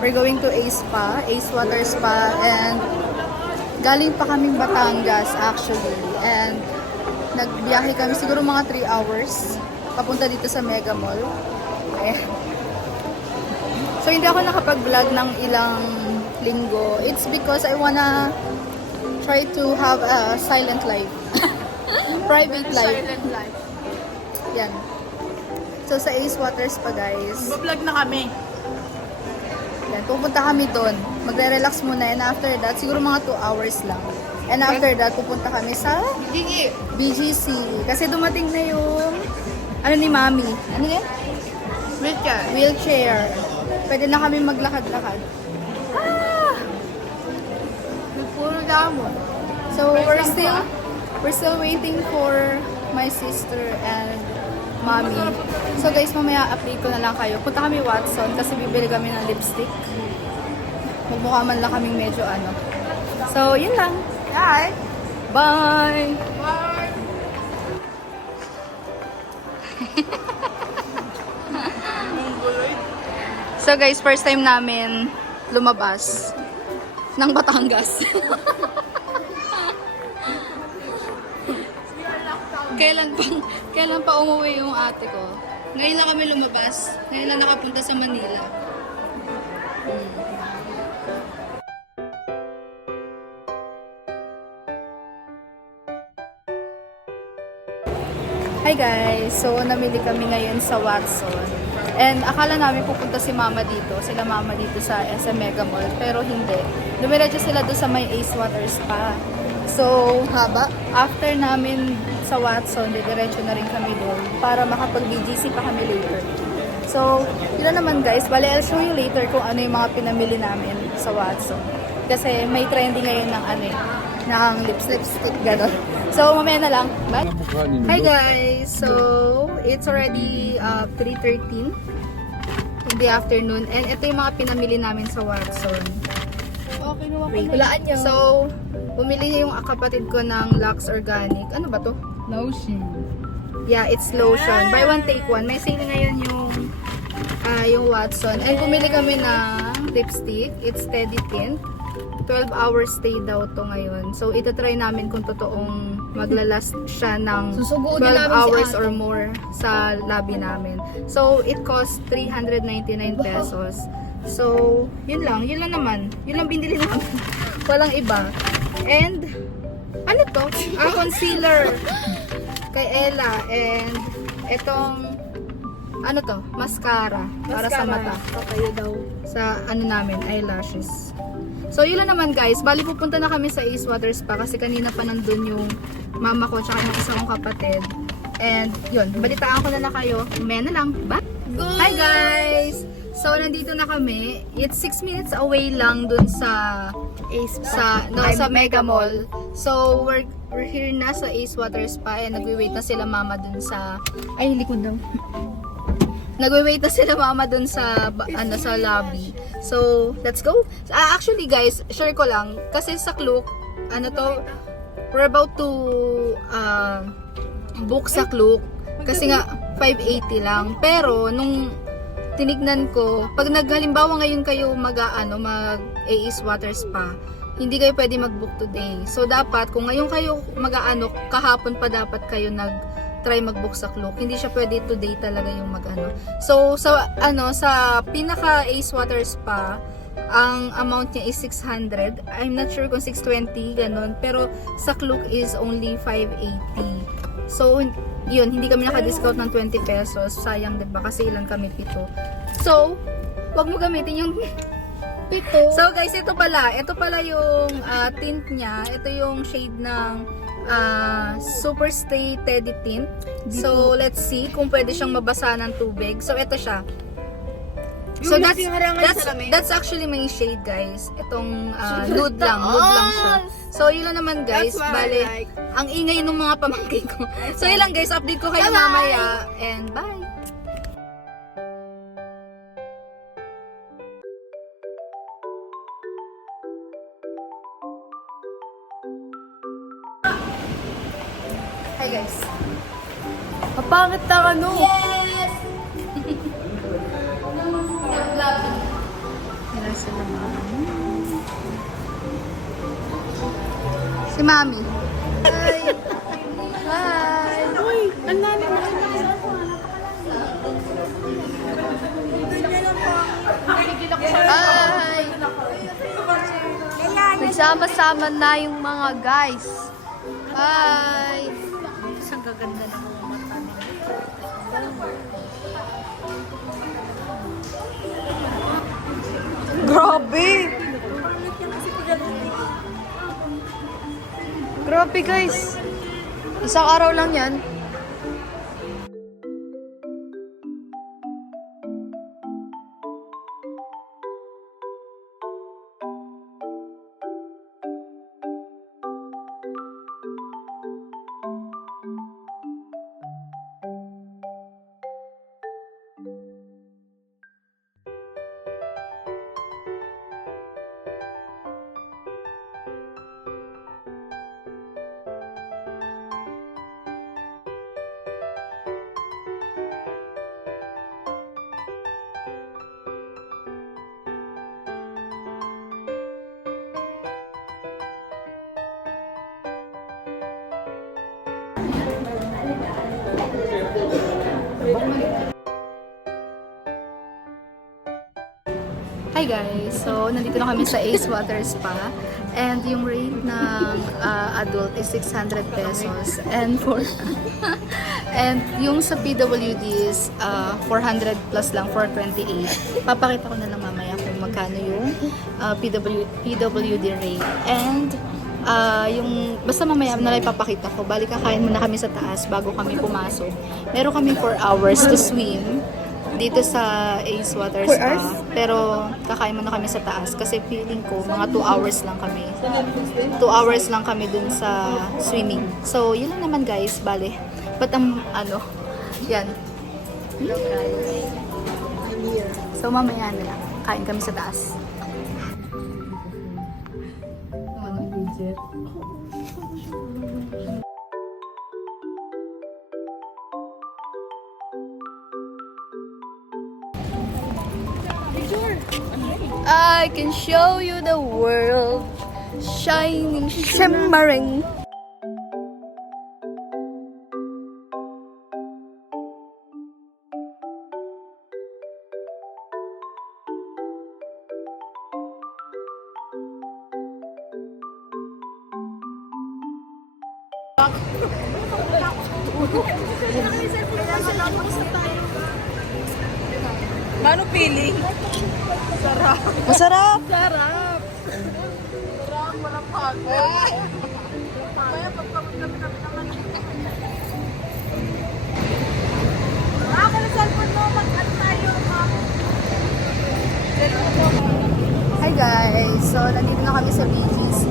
We're going to Ace Spa, Ace Water Spa, and galing pa kaming Batangas actually. And nagbiyahe kami siguro mga 3 hours papunta dito sa Mega Mall. Ayan. So hindi ako nakapag-vlog ng ilang linggo. It's because I wanna try to have a silent life. Private life. Silent life. Yan. So sa Ace Water Spa guys. Mag-vlog na kami. Yan, pupunta kami doon. Magre-relax muna and after that, siguro mga 2 hours lang. And after that, pupunta kami sa Gigi. BGC. Kasi dumating na yung ano ni Mami. Ano yan? Wheelchair. Wheelchair. Pwede na kami maglakad-lakad. Puro damo. So we're still waiting for my sister and Mommy. So guys, mamaya update ko na lang kayo. Punta kami Watson kasi bibili kami ng lipstick. Magmukha man lang kaming medyo ano. So yun lang. Hi. Bye! Bye. So guys, first time namin lumabas ng Batangas. Kailan pa umuwi yung ate ko? Ngayon lang kami lumabas. Ngayon lang nakapunta sa Manila. Hi guys! So, namili kami ngayon sa Watson. And akala namin pupunta si Mama dito, sila Mama dito sa SM Mega Mall, pero hindi. Dumiretso sila doon sa may Ace Water Spa. So, haba. After namin sa Watson, diretso na rin kami doon para makapag-BGC pa kami later. So, yun na naman guys. Bale, I'll show you later kung ano yung mga pinamili namin sa Watson. Kasi may trending ngayon ng ano ng lipstick, gano'n. So, mamaya na lang. Bye! Hi guys! So, it's already 3:13 in the afternoon. And ito yung mga pinamili namin sa Watson. Okay, Wait. hulaan niyo. So, bumili yung kapatid ko ng Lux Organic. Ano ba to? Lotion. Yeah, it's lotion. Buy one, take one. May sale ngayon yung Watson. And bumili kami ng lipstick. It's Steady Tint. 12 hours stay daw to ngayon. So, itatry namin kung totoong maglalast siya ng 12 hours or more sa labi namin. So, it cost 399 pesos. So, yun lang. Yun lang naman. Yun lang binili namin. Walang iba. And, ano to? Concealer kay Ella. And, itong, ano to? Mascara. Para sa mata. Okay daw. Sa, ano namin, eyelashes. So, yun lang naman guys. Bali, pupunta na kami sa Ace Water Spa kasi kanina pa nandun yung mama ko tsaka yung isa kong kapatid. And, yun. Balitaan ko na lang kayo. Mamaya na lang. Bye! Hi guys! So, nandito na kami. It's 6 minutes away lang dun sa Ace sa Mega Mall. So, we're here na sa Ace Water Spa and nagwi-wait na sila mama dun sa Ay, likod daw. nagwe-wait na sila mama dun sa sa lobby. So, let's go. Actually guys, share ko lang kasi sa Klook, ano to, we're about to book sa Klook kasi nga 580 lang. Pero nung tinignan ko, pag halimbawa ngayon kayo mag Ace Water Spa, hindi kayo pwede mag-book today. So dapat kung ngayon kayo kahapon pa dapat kayo try mag-book sa Klook. Hindi siya pwede today talaga yung So sa pinaka Ace Water Spa, ang amount niya is 600. I'm not sure kung 620 ganun, pero sa Klook is only 580. So yun, hindi kami naka-discount ng 20 pesos. Sayang 'di ba? Kasi ilan kami, 7. So, wag mo gamitin yung 7. So guys, ito pala yung tint niya. Ito yung shade ng Super Stay Teddy Tint. So, let's see kung pwede siyang mabasa ng tubig. So, ito siya. So, that's actually my shade, guys. Itong nude lang siya. So, yun lang naman, guys. Bale, ang ingay ng mga pamangkin ko. So, yun lang, guys. Update ko kayo mamaya. And bye! Hi guys. Kapangit na ano? Yes! Yung lobby. Yes. sila. Si Mami. Hi! Hi! Uy! Ang lalim na. Hi! Nagsama-sama na yung mga guys. Hi! Isang gaganda ng mga mata nila. Grabe! Grabe guys! Isang araw lang yan. Hi guys! So, nandito na kami sa Ace Water Spa. And yung rate ng adult is 600 pesos. And and yung sa PWD is 400 plus lang, 428. Papakita ko na lang mamaya kung magkano yung PWD rate. And basta mamaya na lang ipapakita ko. Bali kakain muna kami sa taas bago kami pumasok. Meron kami 4 hours to swim dito sa Ace Water Spa. Pero kakain muna kami sa taas kasi feeling ko mga 2 hours lang kami. 2 hours lang kami dun sa swimming. So, yun lang naman guys. Bale. But yan. Hello guys. So, mamaya na lang. Kain kami sa taas. I can show you the world, shining, shimmering. Paano feeling? Masarap! Sarap! Sarap, walang pagod. Kaya pagpagod kami naman. Kaya cellphone mo, mag-ano tayo, Hi guys! So, nandito na kami sa BGC.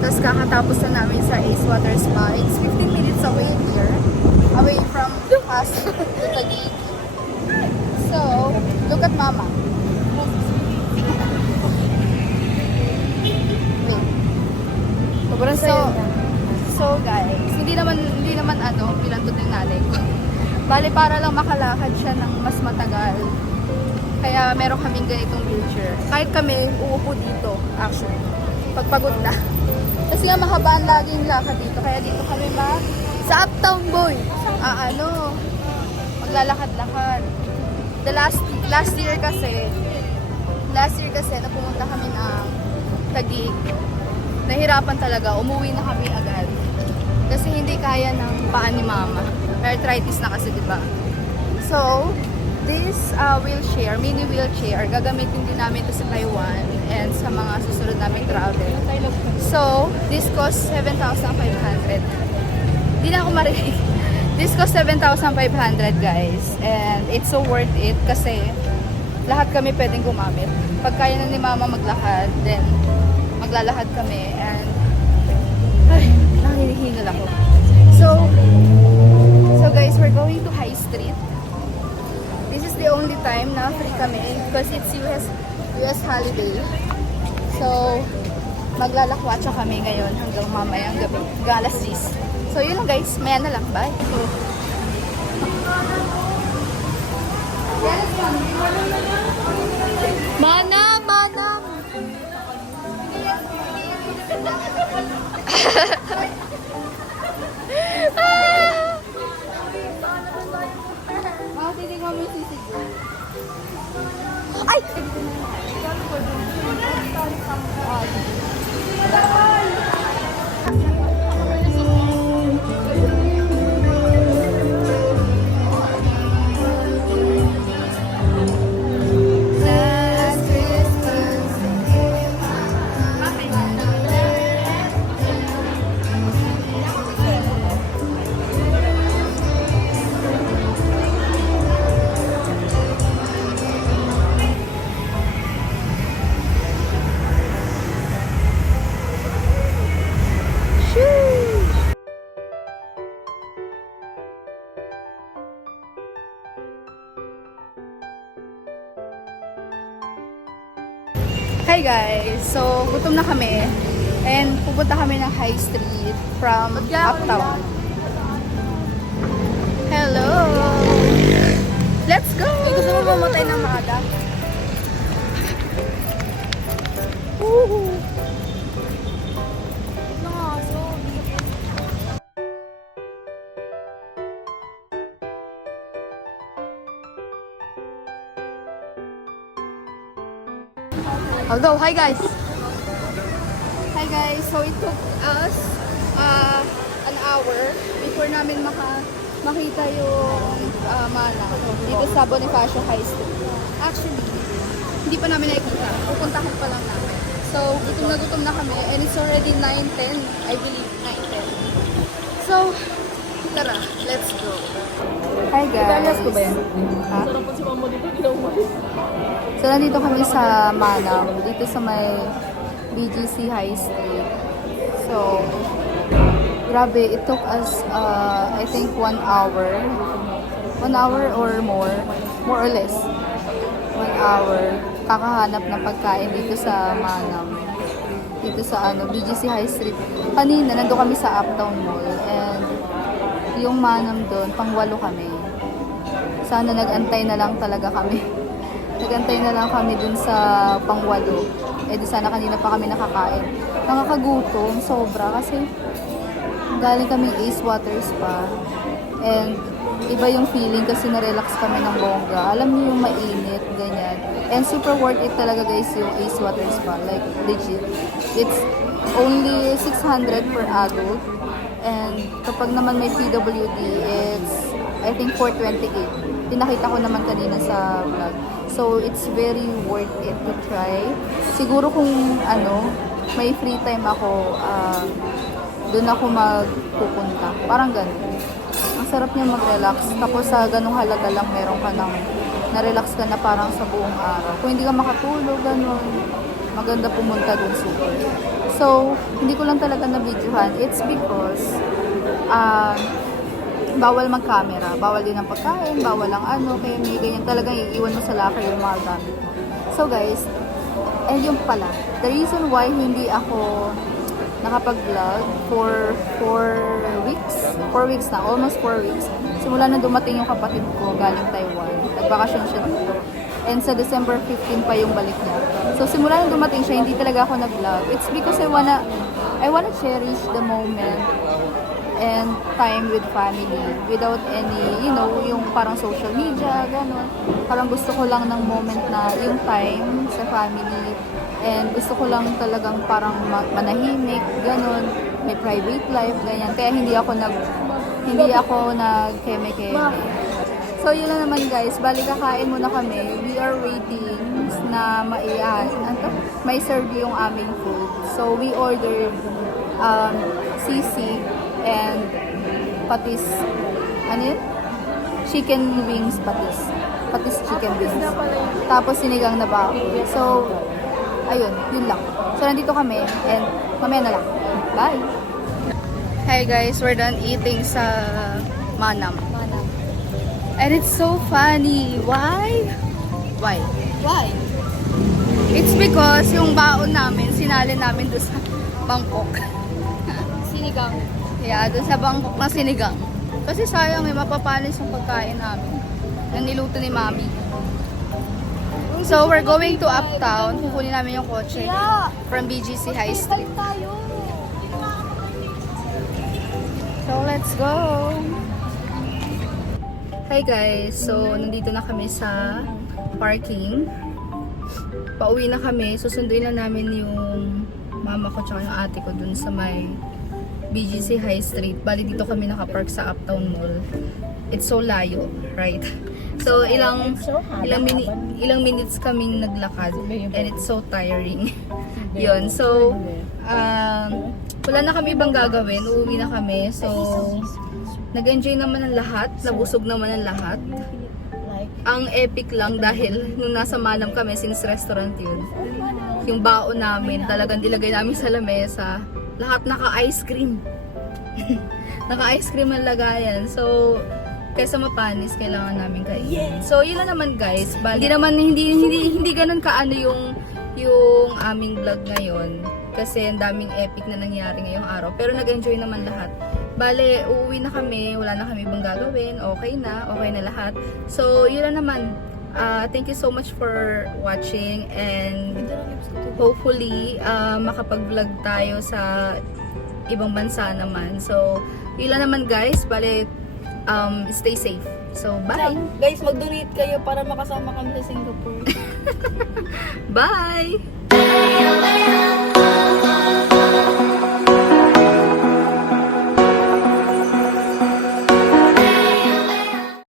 Tapos kakatapos na namin sa Ace Water Spa. It's 15 minutes away here. Away from us to the gate. So, look at Mama. Sobrang So guys, hindi naman pinantod ng nanay ko. Bali para lang makalakad siya ng mas matagal. Kaya meron kaming ganitong wheelchair. Kahit kami uupo dito, actually. Pagpagod na. Kasi nga mahabaan laging lakad dito. Kaya dito kami sa Uptown Boy. Maglalakad-lakad. The last year kasi na pumunta kami ng Taguig. Nahirapan talaga, umuwi na kami agad. Kasi hindi kaya ng paa ni Mama. Arthritis na kasi, di ba? So, this mini wheelchair, gagamitin din namin ito sa Taiwan and sa mga susunod naming travel. So, this costs 7,500. Hindi na ako marinig. This costs 7,500 guys. And it's so worth it kasi lahat kami pwedeng gumamit. Pag kaya na ni Mama maglakad, then maglalakad kami and nangihingal ako. So guys, we're going to High Street. This is the only time na free kami because it's US holiday. So maglalakwatsa kami ngayon hanggang mamayang gabi, hanggang alas 6. So yun lang guys, maya na lang, bye. Mana! Titignan mo yung sisig. Ay! Last Christmas. Hi guys! So, gutom na kami. And pupunta kami ng High Street from Uptown. Hello! Let's go! Gusto mo mamatay ng maaga? Woohoo! Although, hi guys! Hi guys! So it took us an hour before namin makita yung mana dito sa Bonifacio High Street. Actually, hindi pa namin nakikita. Pupuntahan pa lang namin. So, gutom na kami and it's already 9:10. I believe 9:10. So, tara, let's go. Hi guys! ko ba yan? Ha? Sarap po si mama dito, hindi na umalis. So, nandito kami sa Manam, dito sa may BGC High Street. So, grabe, it took us, I think, 1 hour. 1 hour or more or less. 1 hour. Kakahanap ng pagkain dito sa Manam. Dito sa BGC High Street. Kanina, nandito kami sa Uptown Mall. And yung Manam doon, pang-8 kami. Sana nag-antay na lang talaga kami. Nagantay na lang kami dun sa pang-8. Eh di sana kanina pa kami nakakain. Nakakagutom, sobra. Kasi galing kaming Ace Water Spa. And iba yung feeling kasi na-relax kami ng bongga. Alam niyo yung mainit, ganyan. And super worth it talaga guys yung Ace Water Spa. Like legit. It's only 600 per adult. And kapag naman may PWD, it's I think 428. Pinakita ko naman kanina sa vlog. So, it's very worth it to try. Siguro kung may free time ako, doon ako magpupunta. Parang ganun. Ang sarap niya mag-relax. Tapos sa ganung halaga lang meron ka ng na-relax ka na parang sa buong araw. Kung hindi ka makatulog, ganun. Maganda pumunta doon super. So, hindi ko lang talaga na-videohan. It's because bawal mag-camera, bawal din ang pagkain, bawal ang kaya may ganyan talagang iiwan mo sa locker yung mga gamit mo. So guys, and yung pala, the reason why hindi ako nakapag-vlog for 4 weeks, 4 weeks na, almost 4 weeks, simula na dumating yung kapatid ko galing Taiwan, nagbakasyon siya dito, and sa December 15 pa yung balik niya. So simula na dumating siya, hindi talaga ako nag-vlog. It's because I wanna cherish the moment and time with family without any, yung parang social media, gano'n. Parang gusto ko lang ng moment na yung time sa family and gusto ko lang talagang parang manahimik, gano'n. May private life, ganyan. Kaya hindi ako nag-keme-keme. So, yun lang naman guys. Bali, kakain muna kami. We are waiting na may serve yung aming food. So, we ordered sisig and patis. Ano yun? Chicken wings patis. Patis chicken wings. Tapos sinigang na bao. So, ayun. Yun lang. So, nandito kami. And mamaya na lang. Bye! Hi guys, we're done eating sa Manam. And it's so funny. Why? Why? It's because yung baon namin, sinali namin doon sa Bangkok. Sinigang. Yeah, doon sa Bangkok na sinigang. Kasi sayang mapapanis yung pagkain namin. Na niluto ni Mami. So, we're going to Uptown. Kukunin namin yung kotse from BGC High Street. So, let's go! Hi guys! So, nandito na kami sa parking. Pauwi na kami. Susunduin na namin yung mama ko tsaka yung ate ko dun sa may BGC High Street. Bali dito kami nakapark sa Uptown Mall. It's so layo, right? So, ilang minutes kaming naglakad and it's so tiring. Yun. So, wala na kami ibang gagawin. Uuwi na kami. So, nag-enjoy naman ang lahat. Nabusog naman ang lahat. Ang epic lang dahil nung nasa Manam kami, since restaurant yun, yung baon namin, talagang dilagay namin sa lamesa. Lahat naka-ice cream. Naka-ice cream ang lagayan. So, kaysa mapanis, kailangan namin kainin. So, yun na naman guys. Bali, hindi ganun kaano yung aming vlog ngayon. Kasi ang daming epic na nangyari ngayong araw. Pero nag-enjoy naman lahat. Bale, uuwi na kami. Wala na kami ibang gagawin. Okay na lahat. So, yun na naman. Thank you so much for watching. And hopefully, makapag-vlog tayo sa ibang bansa naman. So, yun lang naman guys. Bale, stay safe. So, bye! Guys, mag-donate kayo para makasama kami sa Singapore. Bye!